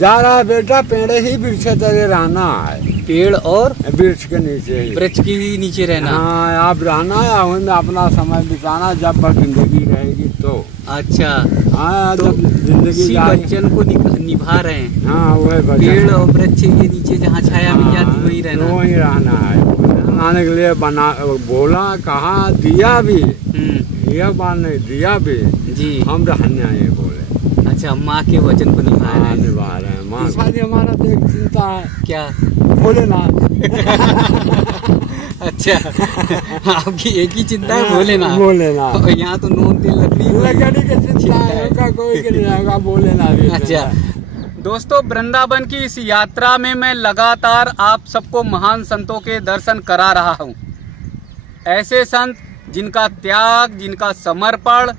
जा रहा बेटा, पेड़ ही वृक्ष तले रहना है, पेड़ और वृक्ष के नीचे ही, वृक्ष के नीचे रहना। हाँ, आप रहना है, उनमें अपना समय बिताना, जब तक जिंदगी रहेगी तो। अच्छा, हाँ, तो जब जिंदगी इसी वचन को निभा रहे हैं। हाँ, वही पेड़ और वृक्ष के नीचे जहाँ छाया मिल जाती वही रहना, वही रहना है। बनाने के लिए बना बोला, कहा, दिया भी, यह बात नहीं, दिया भी जी, हम रहने आए बोले। अच्छा, माँ के वचन को निभा रहे हैं। निभा रहे हैं माँ। हमारा तो एक चिंता है, क्या? भोलेनाथ। अच्छा, आपकी एक ही चिंता है भोलेनाथ। भोलेनाथ, यहाँ तो नून तेल लकड़ी की चिंता है, कोई के नहीं आएगा, भोलेनाथ। अच्छा दोस्तों, वृंदावन की इस यात्रा में मैं लगातार आप सबको महान संतों के दर्शन करा रहा हूँ। ऐसे संत जिनका त्याग, जिनका समर्पण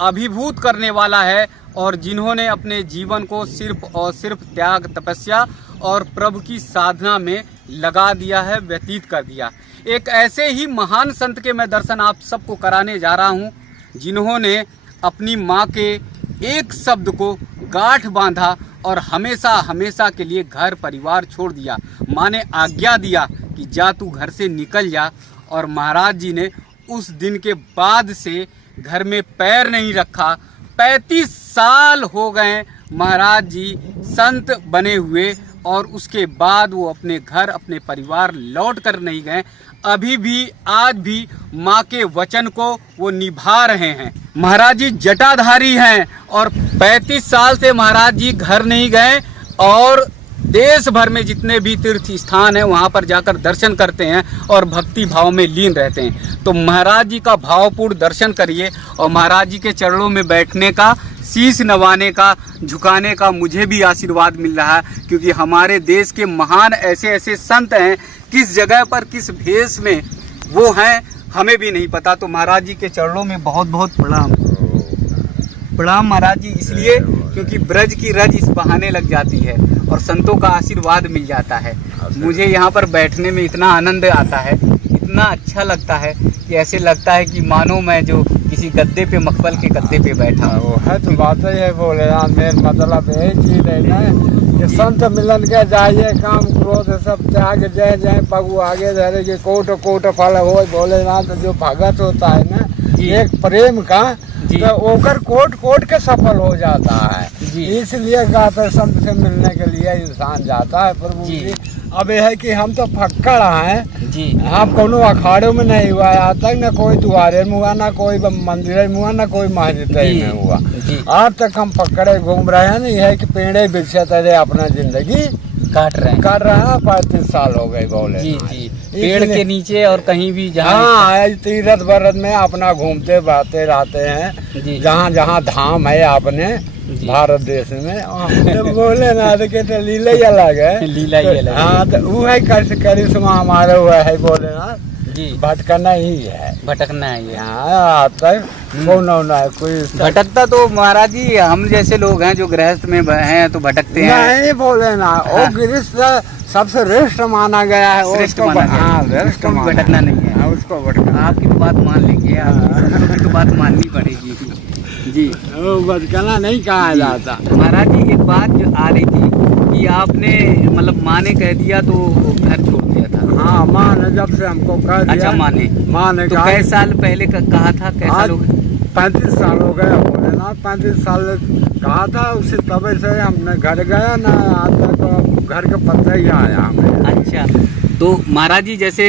अभिभूत करने वाला है और जिन्होंने अपने जीवन को सिर्फ और सिर्फ त्याग, तपस्या और प्रभु की साधना में लगा दिया है, व्यतीत कर दिया। एक ऐसे ही महान संत के मैं दर्शन आप सबको कराने जा रहा हूँ, जिन्होंने अपनी माँ के एक शब्द को गांठ बांधा और हमेशा हमेशा के लिए घर परिवार छोड़ दिया। माँ ने आज्ञा दिया कि जा तू घर से निकल जा, और महाराज जी ने उस दिन के बाद से घर में पैर नहीं रखा। 35 साल हो गए महाराज जी संत बने हुए, और उसके बाद वो अपने घर, अपने परिवार लौट कर नहीं गए। अभी भी, आज भी माँ के वचन को वो निभा रहे हैं। महाराज जी जटाधारी हैं और 35 साल से महाराज जी घर नहीं गए, और देश भर में जितने भी तीर्थ स्थान हैं वहाँ पर जाकर दर्शन करते हैं और भक्ति भाव में लीन रहते हैं। तो महाराज जी का भावपूर्ण दर्शन करिए, और महाराज जी के चरणों में बैठने का, शीश नवाने का, झुकाने का मुझे भी आशीर्वाद मिल रहा है, क्योंकि हमारे देश के महान ऐसे ऐसे संत हैं, किस जगह पर किस भेष में वो हैं हमें भी नहीं पता। तो महाराज जी के चरणों में बहुत बहुत प्रणाम। प्रणाम महाराज जी, इसलिए क्योंकि ब्रज की रज इस बहाने लग जाती है और संतों का आशीर्वाद मिल जाता है। मुझे यहाँ पर बैठने में इतना आनंद आता है, इतना अच्छा लगता है कि ऐसे लगता है कि मानो मैं जो किसी गद्दे पे, मखमल के गद्दे पे बैठा हूँ। वो है तो बात ही है, बोले यार, मेन मतलब यही चीज है ना कि संत मिलन के जाइए, काम क्रोध सब त्याग, जय जय पगु आगे धरे कि कोट कोट फल हो। भोलेनाथ जो भगत होता है ना, एक प्रेम का, तो ओकर कोट कोट के सफल हो जाता है। इसलिए गाते संत से मिलने के लिए इंसान जाता है प्रभु जी। अब यह है कि हम तो फक्कड़ हैं जी, हम कोनो अखाड़ों में नहीं हुआ आज तक, न कोई द्वारे में हुआ, न कोई मंदिर में हुआ, न कोई मस्जिद में हुआ। आज तक हम फक्कड़े घूम रहे हैं। यह है कि पेड़े वृक्ष तले अपना जिंदगी काट रहे हैं। 35 साल हो गए बोले जी, पेड़ के नीचे और कहीं भी जहाँ, हाँ, तीरथ बरत में अपना घूमते बहते रहते हैं, जहाँ जहाँ धाम है अपने भारत देश में। भोलेनाथ के तो लीला ही अलग है, लीला ही अलग। हाँ, तो वो है करिश्मा हमारा हुआ है भोलेनाथ जी। भटकना ही है, भटकना है। हाँ, तक कौन होना है, कोई भटकता तो महाराज जी हम जैसे लोग हैं जो गृहस्थ में हैं तो भटकते हैं। नहीं भोलेनाथ, वो गृहस्थ सबसे श्रेष्ठ माना गया है, उसको भटकना नहीं है, उसको भटकना। आपकी तो बात मान लेंगे, आपकी तो बात माननी पड़ेगी जी। वो भटकना नहीं कहा जाता। महाराज जी एक बात जो आ रही थी कि आपने मतलब माँ ने कह दिया तो घर छोड़ दिया था। हाँ, माँ ने जब से हमको कह दिया। अच्छा, माँ ने तो कैसे साल पहले कहा था? कैसा लोग? 35 साल हो गए भोलेनाथ, 35 साल कहा था। उसी तबे से हमने घर गया ना, आज तक घर के पता ही आया हमें। अच्छा, तो महाराज जी जैसे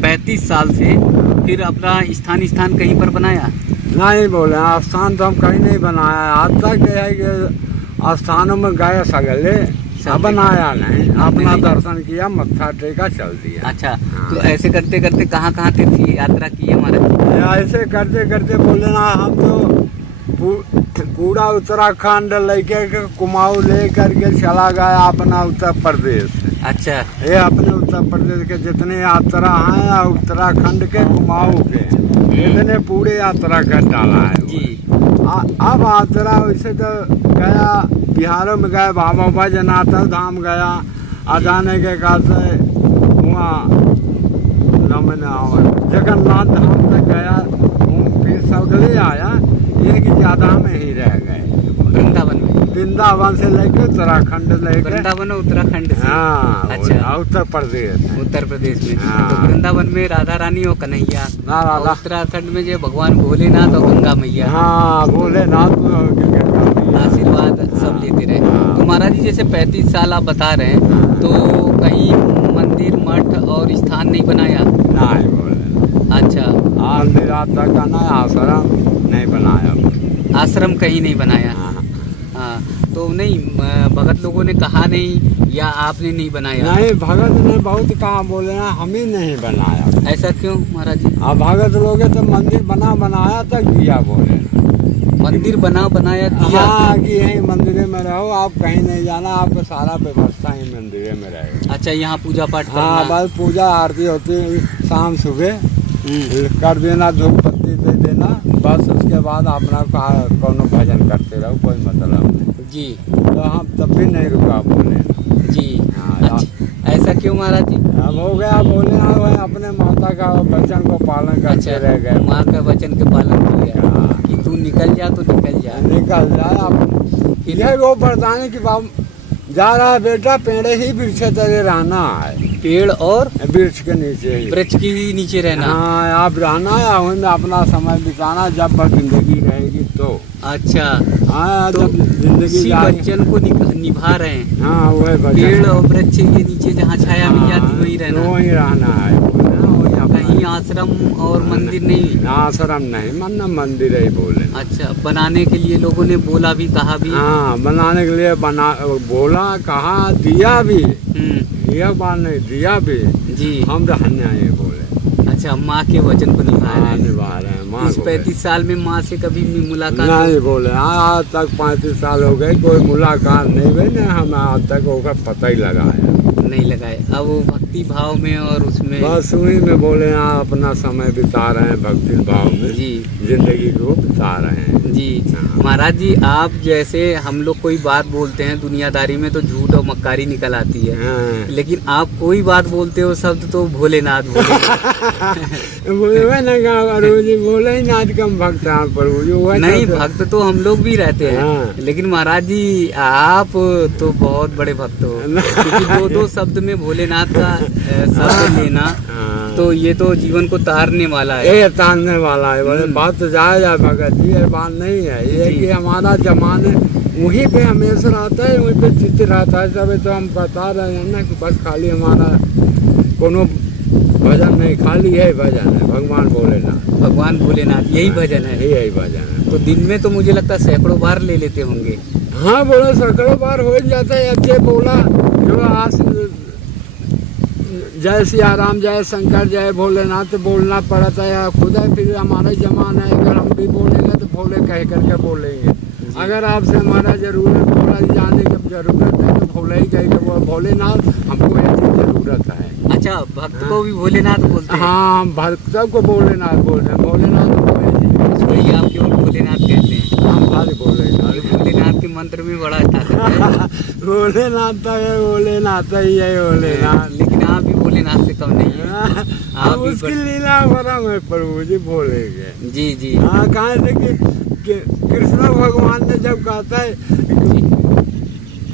35 साल से फिर अपना स्थान कहीं पर बनाया? नहीं बोले, स्थान तो हम कहीं नहीं बनाया आज तक। है कि स्थानों में गए सगले, बनाया नहीं, अपना दर्शन किया, मत्था टेका, चल दिया। अच्छा, तो ऐसे करते करते कहाँ तीर्थ यात्रा की हमारा? ऐसे करते करते बोले ना, हम तो पूरा उत्तराखंड लेके कुमाऊं लेकर के चला गया अपना उत्तर प्रदेश। अच्छा, ये अपने उत्तर प्रदेश के जितने यात्रा हैं, उत्तराखंड के, कुमाऊं के, इतने पूरे यात्रा कर डाला है जी। अब यात्रा वैसे तो गया, बिहारों में गए, बाबा बैजनाथ धाम गया, आ जाने के बाद से वहाँ जगन्नाथ धाम तक गया, फिर सगले आया, एक ज्यादा में ही रह गए, वृंदावन में। वृंदावन से लेके उत्तराखंड लेके। वृंदावन उत्तराखंड से। हाँ अच्छा। उत्तर प्रदेश। उत्तर प्रदेश में। हाँ। तो वृंदावन में राधा रानी और कन्हैया, ना और राधा। उत्तराखंड में जो भगवान भोलेनाथ और गंगा मैया। हाँ भोलेनाथ आशीर्वाद सब लेते रहे। हाँ। तो महाराज जी जैसे 35 साल आप बता रहे हैं, तो कहीं मंदिर मठ और स्थान नहीं बनाया? नहीं बोले। अच्छा। मंदिर आज तक का ना आश्रम नहीं बनाया। आश्रम कहीं नहीं बनाया? हाँ। हाँ। तो नहीं भगत लोगों ने कहा नहीं या आपने नहीं बनाया? नहीं भगत ने बहुत कहा बोले ना, हम ही नहीं बनाया। ऐसा क्यों महाराज जी? अब भगत लोग तो मंदिर बनाया तक दिया बोले। मंदिर बनाया दिया? हाँ कि यही मंदिर में रहो, आप कहीं नहीं जाना, आपका सारा व्यवस्था ही मंदिर में रहेगा। अच्छा, यहाँ पूजा पाठ हाँ करना? बस पूजा आरती होती है शाम सुबह कर देना, धूप बत्ती दे देना, बस उसके बाद अपना कोनो भजन करते रहो, कोई मतलब नहीं जी। तो हम तब भी नहीं रुका बोले जी। हाँ। अच्छा, ऐसा क्यों महाराज जी? अब हो गया बोले ना, वह अपने माता का वचन को पालन करते रह गए। माँ के वचन के पालन किया हाँ। कि तू निकल जा तो निकल जा। निकल जाए अब यह वो वरदान है कि बाब जा रहा है बेटा, पेड़े ही वृक्ष तेरे रहना है, पेड़ और वृक्ष के नीचे ही, वृक्ष के नीचे रहना। हाँ आप रहना है, वहीं में अपना समय बिताना, जब भर जिंदगी रहेगी तो। अच्छा। हाँ तो जब जिंदगी इसी जाएगी। वचन को निभा रहे हैं। हाँ वही वचन। पेड़ और वृक्ष के नीचे जहाँ छाया मिल जाती वहीं रहना। वहीं रहना है, वहीं अपना। कहीं आश्रम और मंदिर नहीं? आश्रम नहीं, मानना मंदिर ही बोले। अच्छा, बनाने के लिए लोगों ने बोला भी, कहा भी? हाँ बनाने के लिए बोला, कहा, दिया भी। यह बात नहीं, दिया भी जी। हम रहने आए बोले। अच्छा, माँ के वचन को निभा रहे हैं। निभा रहे हैं माँ इस को। 35 साल में माँ से कभी मुलाकात? नहीं बोले, आज तक 35 साल हो गए, कोई मुलाकात नहीं हुई ना, हम आज तक होगा पता ही लगाया नहीं लगाए। अब वो भक्ति भाव में और उसमें बस उन्हीं में बोले आप अपना समय बिता रहे हैं, भक्ति भाव में जी जिंदगी को बिता रहे हैं जी। महाराज जी, आप जैसे हम लोग कोई बात बोलते हैं दुनियादारी में तो झूठ और मक्कारी निकल आती है। हाँ। लेकिन आप कोई बात बोलते हो शब्द तो भोलेनाथ बोले ना जी, बोले ही नाथ कम भक्त हैं प्रभु जी। नहीं, भक्त तो हम लोग भी रहते हैं। हाँ। लेकिन महाराज जी आप तो बहुत बड़े भक्त हो, क्योंकि दो शब्द में भोलेनाथ का शब्द लेना तो ये तो जीवन को तारने वाला है। ये तारने वाला है, बोले बात तो जाए भगत जी, ये बात नहीं है। ये कि हमारा जमाने वहीं पे हमेशा रहता है, वहीं पे चित्त रहता है सब। तो हम बता रहे हैं ना कि बस खाली हमारा कोनो भजन नहीं, खाली यही भजन है, भगवान भोलेनाथ। भगवान भोलेनाथ यही भजन है? यही भजन है। तो दिन में तो मुझे लगता है सैकड़ों बार ले लेते होंगे? हाँ बोले सैकड़ों बार हो जाता है। अब ये बोला जो आज जय सिया राम, जय शंकर, जय भोलेनाथ बोलना पड़ता है खुदा। फिर हमारा जमाना है, अगर हम भी बोलेंगे तो भोले कह करके बोलेंगे। अगर आपसे हमारा जरूरत बोला जाने की जरूरत है तो भोले ही कह के भोलेनाथ हमको ऐसी जरूरत है। अच्छा, भक्त को भी भोलेनाथ बोलते हैं? हाँ, हम भक्त को भोलेनाथ बोलते हैं। भोलेनाथ वही आप क्यों भोलेनाथ कहते हैं? हम खाली भोलेनाथ। भोलेनाथ के मंत्र में बड़ा ताकत है। भोलेनाथ तो है, भोलेनाथ ही है भोलेनाथ। लेकिन आप भी भोलेनाथ से कम नहीं है। आप उसकी लीला परम है प्रभु जी, बोलेंगे। जी जी। हाँ, कहा थे कि कृष्ण भगवान ने जब कहता है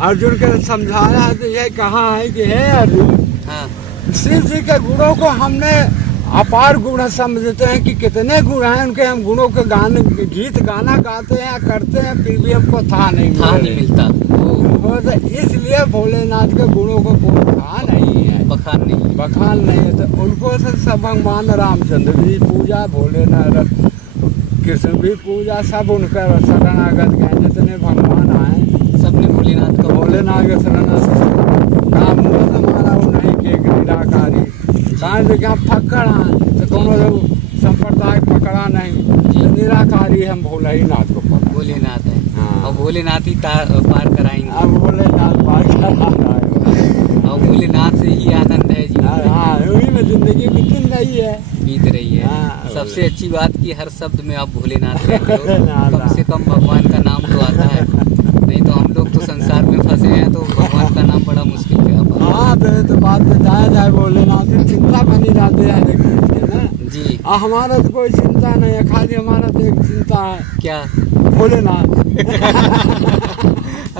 अर्जुन के समझाया है तो यह कहा है कि हे अर्जुन, हाँ। शिव जी के गुणों को हमने अपार गुण समझते हैं कि कितने गुण हैं उनके, हम गुणों के गाने गीत गाना गाते हैं करते हैं, फिर भी हमको था नहीं मिलता। तो इसलिए भोलेनाथ के गुणों को कोई था नहीं है, बखान नहीं है। तो उनको से सब भगवान रामचंद्र भी पूजा, भोलेनाथ कृष्ण भी पूजा, सब उनका शरणागत गए। जितने भगवान आए सबने भोलेनाथ के शरण काम हमारा वो नहीं के निराकारी कहाँ से क्या पकड़ा तो दोनों संप्रदाय पकड़ा नहीं, तो निराकारी हम भोलेनाथ को पकड़ा। भोलेनाथ है। हाँ। और भोलेनाथ ही पार कराएंगे। अब भोलेनाथ पार करा और भोलेनाथ से ही आनंद है जी। हाँ, वही में जिंदगी बीत रही है। हाँ, सबसे अच्छी बात कि हर शब्द में आप भोलेनाथ कहते हो। कम से कम भगवान का नाम तो आता है, नहीं तो हम लोग तो संसार में फंसे हैं, तो भगवान का नाम बड़ा मुश्किल है। हाँ तो बात तो जाए भोलेनाथ की चिंता बनी रहती है ना जी। हमारा तो कोई चिंता नहीं है, खाली हमारा तो एक चिंता है। क्या? भोलेनाथ।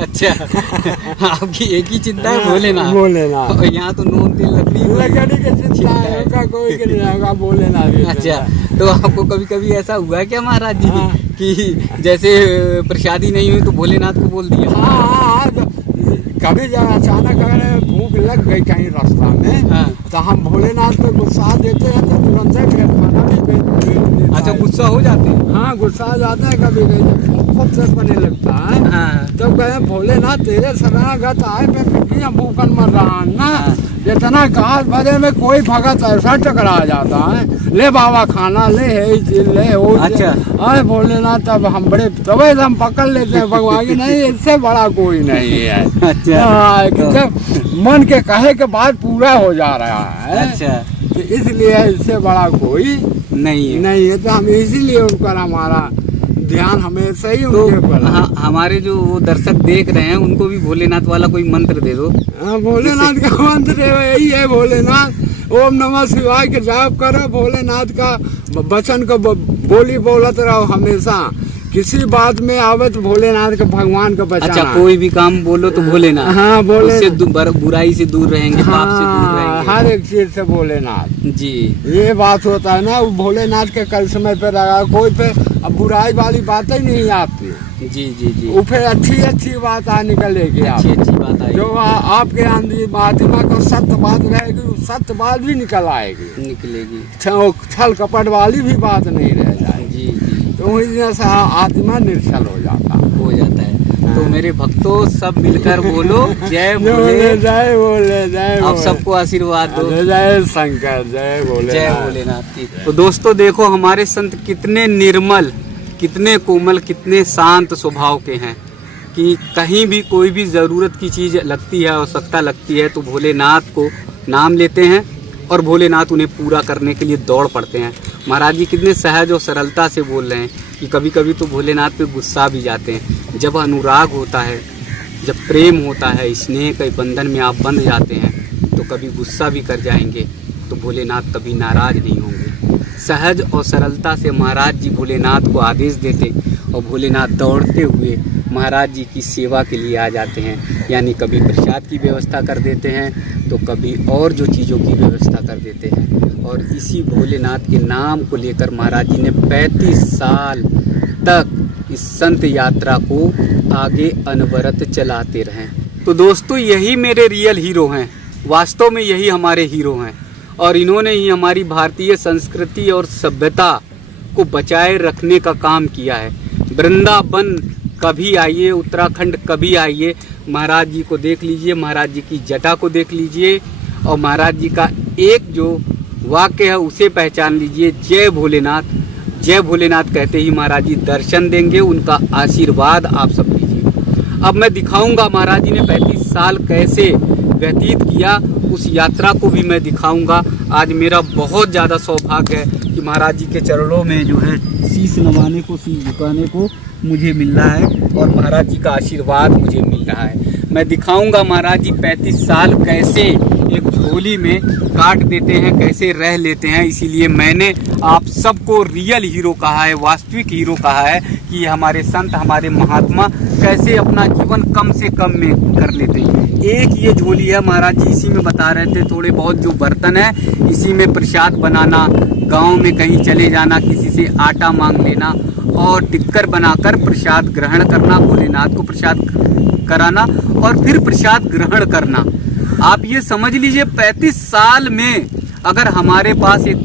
अच्छा आपकी एक ही चिंता है भोलेनाथ। भोलेनाथ। और यहाँ तो नून तेल लकड़ी लकड़ी की चिंता है, उनका कोई के नहीं होगा, भोलेनाथ ही अच्छा, है। तो आपको कभी कभी ऐसा हुआ है क्या महाराज जी हाँ। कि जैसे प्रसादी नहीं हुई तो भोलेनाथ को बोल दिया? हाँ, तो कभी जब अचानक अगर भूख लग गई कहीं रास्ता में, हाँ। तो हम भोलेनाथ पे गुस्सा देते हैं तो तुरंत से फिर खाना भी भेज देता अच्छा, है। गुस्सा हो जाते हैं? हाँ, गुस्सा आ जाता है कभी कभी, खूब से पने लगता है। हाँ। तब कहे भोलेनाथ तेरे शरणागत आए पे फिर भूखन मर रहा है ना। हाँ। जितना घास भरे में कोई भगत ऐसा टकरा जाता है, ले बाबा खाना ले, है चीज ले वो। अच्छा। अरे भोलेनाथ, तब हम बड़े तब हम पकड़ लेते हैं भगवान की, नहीं इससे बड़ा कोई नहीं है। अच्छा। हाँ, कि जब मन के कहे के बाद पूरा हो जा रहा है, अच्छा, तो इसलिए इससे बड़ा कोई नहीं है। नहीं है। तो हम इसीलिए उन पर हमारा ध्यान हमेशा ही तो उनके पर है। हमारे जो वो दर्शक देख रहे हैं उनको भी भोलेनाथ वाला कोई मंत्र दे दो। हाँ, भोलेनाथ का मंत्र यही है, भोलेनाथ ओम नमः शिवाय के जाप करो, भोलेनाथ का वचन को बोली बोलत रहो हमेशा। किसी बात में आवे तो भोलेनाथ के भगवान का बचाना। अच्छा, कोई भी काम बोलो तो भोलेनाथ। हाँ, भोले उससे बुराई से दूर रहेंगे, पाप से दूर हाँ, रहेंगे। हर एक चीज से भोलेनाथ। जी ये बात होता है ना, वो भोलेनाथ के कल समय पे लगा, कोई पे अब बुराई वाली बातें नहीं आती। जी जी जी, वो फिर अच्छी अच्छी बात आ निकलेगी। आप अच्छी अच्छी बात आई, जो आपके अंदर आत्मा को सत्य बात रहेगी, वो सत्य बात भी निकल आएगी, निकलेगी। छल कपट वाली भी बात नहीं रह जाएगी। जी जी, तो वही जैसा आत्मा निर्छल हो जाता हो जाता है। तो मेरे भक्तों सब मिलकर बोलो जय बोले, भोले। जय बोले, जय आप बोले। सबको आशीर्वाद दो। जय शंकर, जय भोले, जय भोलेनाथ की। तो दोस्तों देखो हमारे संत कितने निर्मल, कितने कोमल, कितने शांत स्वभाव के हैं कि कहीं भी कोई भी ज़रूरत की चीज़ लगती है, आवश्यकता लगती है तो भोलेनाथ को नाम लेते हैं और भोलेनाथ उन्हें पूरा करने के लिए दौड़ पड़ते हैं। महाराज जी कितने सहज और सरलता से बोल रहे हैं कि कभी कभी तो भोलेनाथ पे गुस्सा भी जाते हैं। जब अनुराग होता है, जब प्रेम होता है, स्नेह के बंधन में आप बंध जाते हैं तो कभी गुस्सा भी कर जाएंगे तो भोलेनाथ कभी नाराज नहीं होंगे। सहज और सरलता से महाराज जी भोलेनाथ को आदेश देते और भोलेनाथ दौड़ते हुए महाराज जी की सेवा के लिए आ जाते हैं। यानी कभी प्रसाद की व्यवस्था कर देते हैं तो कभी और जो चीज़ों की व्यवस्था कर देते हैं। और इसी भोलेनाथ के नाम को लेकर महाराज जी ने 35 साल तक इस संत यात्रा को आगे अनवरत चलाते रहे। तो दोस्तों यही मेरे रियल हीरो हैं, वास्तव में यही हमारे हीरो हैं और इन्होंने ही हमारी भारतीय संस्कृति और सभ्यता को बचाए रखने का काम किया है। वृंदावन कभी आइए, उत्तराखंड कभी आइए, महाराज जी को देख लीजिए, महाराज जी की जटा को देख लीजिए और महाराज जी का एक जो वाक्य है उसे पहचान लीजिए, जय भोलेनाथ। जय भोलेनाथ कहते ही महाराज जी दर्शन देंगे, उनका आशीर्वाद आप सब लीजिए। अब मैं दिखाऊंगा महाराज जी ने 35 साल कैसे व्यतीत किया, उस यात्रा को भी मैं दिखाऊंगा। आज मेरा बहुत ज़्यादा सौभाग्य है कि महाराज जी के चरणों में जो है शीश नवाने को, शीश झुकाने को मुझे मिल रहा है और महाराज जी का आशीर्वाद मुझे मिल रहा है। मैं दिखाऊंगा महाराज जी 35 साल कैसे एक झोली में काट देते हैं, कैसे रह लेते हैं। इसीलिए मैंने आप सबको रियल हीरो कहा है, वास्तविक हीरो कहा है कि हमारे संत, हमारे महात्मा कैसे अपना जीवन कम से कम में कर लेते हैं। एक ये झोली है महाराज जी, इसी में बता रहे थे थोड़े बहुत जो बर्तन है, इसी में प्रसाद बनाना, गांव में कहीं चले जाना, किसी से आटा मांग लेना और टिक्कर बनाकर प्रसाद ग्रहण करना, भोलेनाथ को प्रसाद कराना और फिर प्रसाद ग्रहण करना। आप ये समझ लीजिए 35 साल में अगर हमारे पास एक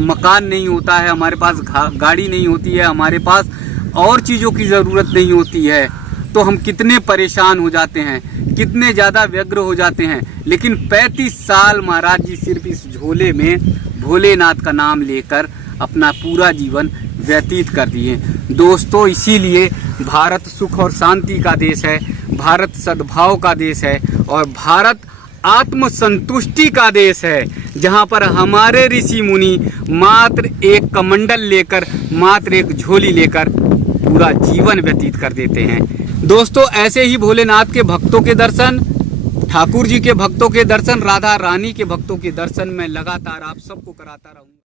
मकान नहीं होता है, हमारे पास गाड़ी नहीं होती है, हमारे पास और चीज़ों की ज़रूरत नहीं होती है तो हम कितने परेशान हो जाते हैं, कितने ज़्यादा व्यग्र हो जाते हैं। लेकिन 35 साल महाराज जी सिर्फ इस झोले में भोलेनाथ का नाम लेकर अपना पूरा जीवन व्यतीत कर दिए। दोस्तों इसीलिए भारत सुख और शांति का देश है, भारत सद्भाव का देश है और भारत आत्मसंतुष्टि का देश है, जहाँ पर हमारे ऋषि मुनि मात्र एक कमंडल लेकर, मात्र एक झोली लेकर पूरा जीवन व्यतीत कर देते हैं। दोस्तों ऐसे ही भोलेनाथ के भक्तों के दर्शन, ठाकुर जी के भक्तों के दर्शन, राधा रानी के भक्तों के दर्शन मैं लगातार आप सबको कराता रहूँगा।